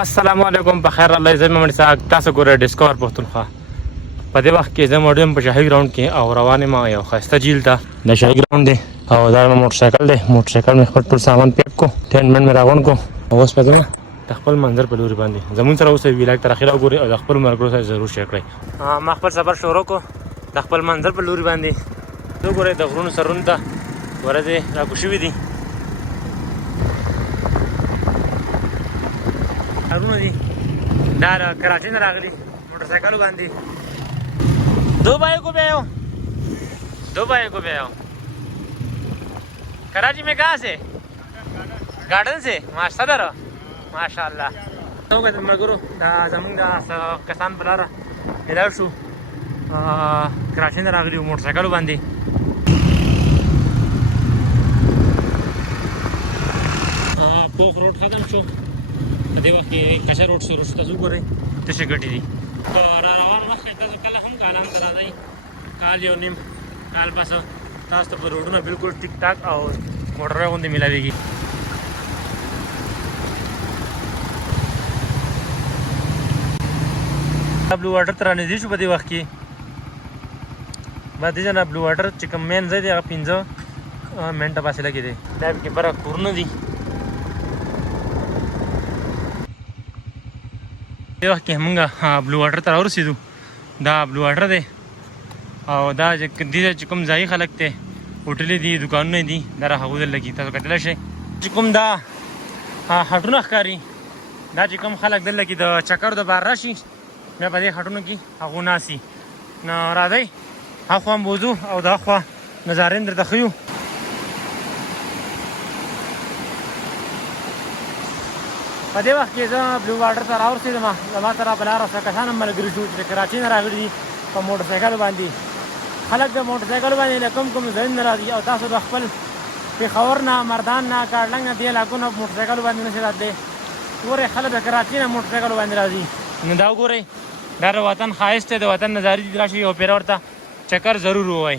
السلام علیکم بخیر الله زما مړ ساک تاسو ګوره ډیسکور پښتونخوا په دې وخت کې زه موډم په شاهي ګراوند کې او روانه ما یو خسته جیل ته د شاهي ګراوند دی او دا موټر سایکل دی موټر سایکل مې خپل ټول سامان پیک کو ټینمنټ مې راغون کو اوس په ځما د خپل منظر په لوري باندې زمون سره اوس ویلاګ تر اخره وګورئ او د خپل مرګرو سره ضرور شیر کړئ ما خپل سفر شروع کو د خپل منظر په لوري باندې وګورئ د غرونو سرونو ته ورځې را کوشوي دي هرونه دي دا کراچۍ نه راغلي موټر سایکل باندې دو भाई को भी आयो कराची में कहाँ से गार्डन से माशाल्लाह तो कहते मगरो दा जमीन दा कसान बलारा मिलाव शू कराची ने रागली मोटर साइकिल बांधी पोख रोड खत्म शो देवा के कशा रोड से रुस्ता जो करे तसे गटी दी तो रावण वक्त ته کله هم کالام تر راځي کال یو نیم کال پس تاسو ته په روډونو بالکل ټیک ټاک او موټر غوندې ملاويږي بلو واټر تر نه دي شو په دې وخت کې باندې جنا بلو واټر چې کوم مین ځای دی هغه 15 منټه فاصله کې دی دا کې برا کورونه دي دې وخت کې موږ بلو واټر ته ورسېدو دا بلو واټر دی او دا چې کوم ځای خلک ته هوټلې دي دکانونه دي دا هغه دل لګي تاسو کتل شي چې کوم دا هټونه ښکاری دا چې کوم خلک دل لګي د چکر د بار راشي مې په دې هټونو کې هغه ناسي نه راځي هغه موضوع او دا خو نظارین درته خيو په دې وخت کې زه بلو واټر ته راورسېدم زما سره په لاره څه کسان هم ملګري شو چې کراچۍ نه راغلي دي په موټر سایکل باندې خلک د موټر سایکل باندې له کوم ځای نه راځي او تاسو د خپل پېښور نه مردان نه کارلنګ نه دې علاقو نه موټر سایکل باندې نشئ راتلی ګورئ خلک د کراچۍ نه موټر سایکل باندې راځي نو دا وګورئ دا د وطن ښایست دی د وطن نظارې دي راشي او پیره ورته چکر ضرور ووایي